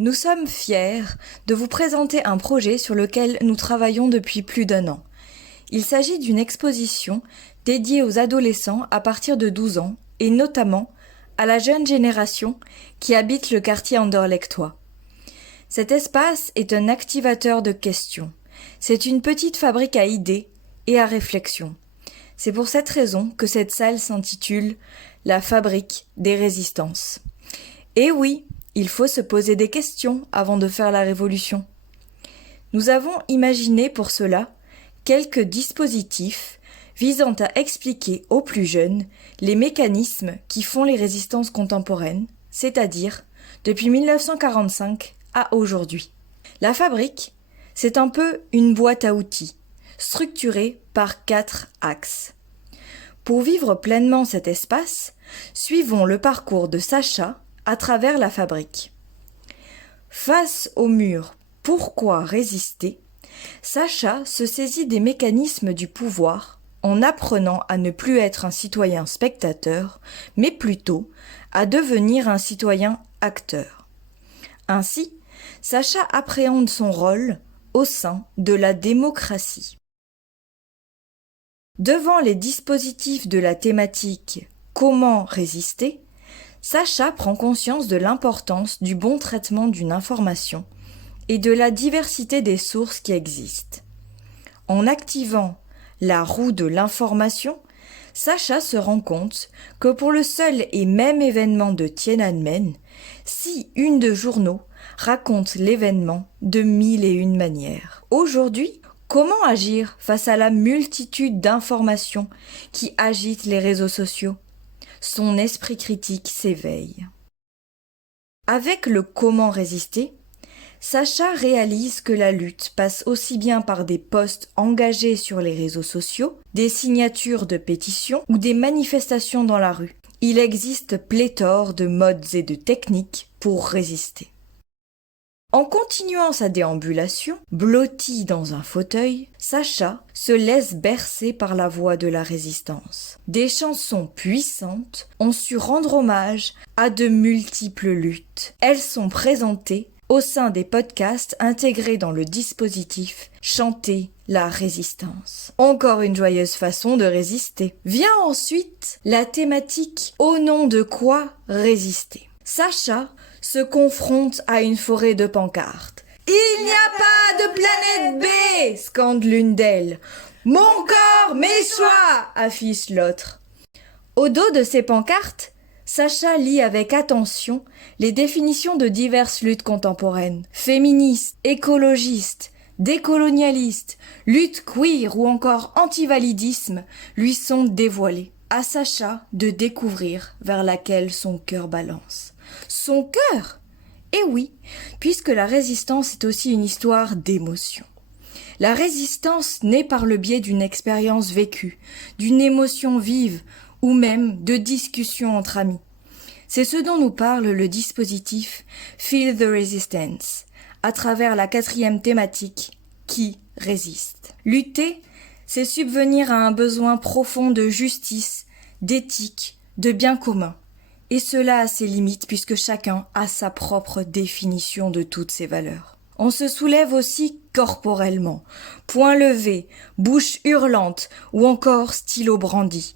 Nous sommes fiers de vous présenter un projet sur lequel nous travaillons depuis plus d'1 an. Il s'agit d'une exposition dédiée aux adolescents à partir de 12 ans et notamment à la jeune génération qui habite le quartier anderlechtois. Cet espace est un activateur de questions. C'est une petite fabrique à idées et à réflexion. C'est pour cette raison que cette salle s'intitule « La fabrique des résistances ». Et oui, il faut se poser des questions avant de faire la révolution. Nous avons imaginé pour cela quelques dispositifs visant à expliquer aux plus jeunes les mécanismes qui font les résistances contemporaines, c'est-à-dire depuis 1945 à aujourd'hui. La fabrique, c'est un peu une boîte à outils, structurée par 4 axes. Pour vivre pleinement cet espace, suivons le parcours de Sacha à travers la fabrique. Face au mur « Pourquoi résister ?», Sacha se saisit des mécanismes du pouvoir en apprenant à ne plus être un citoyen spectateur, mais plutôt à devenir un citoyen acteur. Ainsi, Sacha appréhende son rôle au sein de la démocratie. Devant les dispositifs de la thématique « Comment résister ?», Sacha prend conscience de l'importance du bon traitement d'une information et de la diversité des sources qui existent. En activant la roue de l'information, Sacha se rend compte que pour le seul et même événement de Tiananmen, 6 unes de journaux racontent l'événement de 1001 manières. Aujourd'hui, comment agir face à la multitude d'informations qui agitent les réseaux sociaux ? Son esprit critique s'éveille. Avec le comment résister, Sacha réalise que la lutte passe aussi bien par des posts engagés sur les réseaux sociaux, des signatures de pétitions ou des manifestations dans la rue. Il existe pléthore de modes et de techniques pour résister. En continuant sa déambulation, blotti dans un fauteuil, Sacha se laisse bercer par la voix de la résistance. Des chansons puissantes ont su rendre hommage à de multiples luttes. Elles sont présentées au sein des podcasts intégrés dans le dispositif « Chanter la résistance ». Encore une joyeuse façon de résister. Vient ensuite la thématique « Au nom de quoi résister ?» Sacha se confronte à une forêt de pancartes. « Il n'y a pas de planète B !» scande l'une d'elles. « Mon corps, mes choix !» affiche l'autre. Au dos de ces pancartes, Sacha lit avec attention les définitions de diverses luttes contemporaines. Féministes, écologistes, décolonialistes, lutte queer ou encore antivalidisme lui sont dévoilées. À Sacha de découvrir vers laquelle son cœur balance. Son cœur ? Eh oui, puisque la résistance est aussi une histoire d'émotion. La résistance naît par le biais d'une expérience vécue, d'une émotion vive ou même de discussions entre amis. C'est ce dont nous parle le dispositif Feel the Resistance, à travers la 4e thématique qui résiste. Lutter, c'est subvenir à un besoin profond de justice, d'éthique, de bien commun. Et cela a ses limites puisque chacun a sa propre définition de toutes ces valeurs. On se soulève aussi corporellement, poing levé, bouche hurlante ou encore stylo brandi.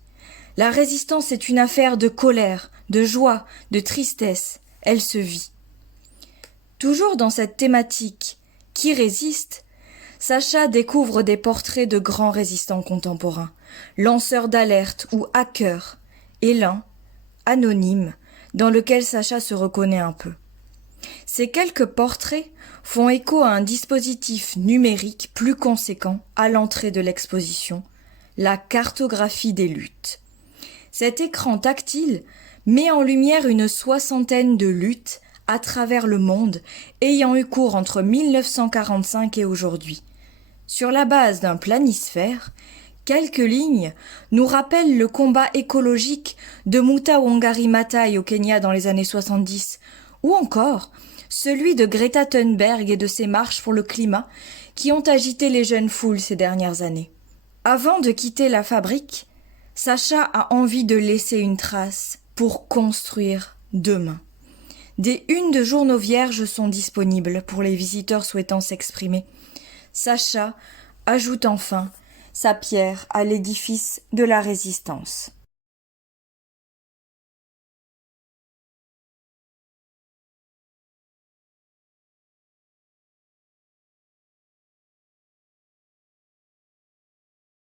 La résistance est une affaire de colère, de joie, de tristesse. Elle se vit. Toujours dans cette thématique qui résiste, Sacha découvre des portraits de grands résistants contemporains, lanceurs d'alerte ou hackers, et l'un, anonyme, dans lequel Sacha se reconnaît un peu. Ces quelques portraits font écho à un dispositif numérique plus conséquent à l'entrée de l'exposition, la cartographie des luttes. Cet écran tactile met en lumière une 60aine de luttes à travers le monde ayant eu cours entre 1945 et aujourd'hui. Sur la base d'un planisphère, quelques lignes nous rappellent le combat écologique de Muta Wangari Maathai au Kenya dans les années 70, ou encore celui de Greta Thunberg et de ses marches pour le climat qui ont agité les jeunes foules ces dernières années. Avant de quitter la fabrique, Sacha a envie de laisser une trace pour construire demain. Des unes de journaux vierges sont disponibles pour les visiteurs souhaitant s'exprimer. Sacha ajoute enfin sa pierre à l'édifice de la résistance.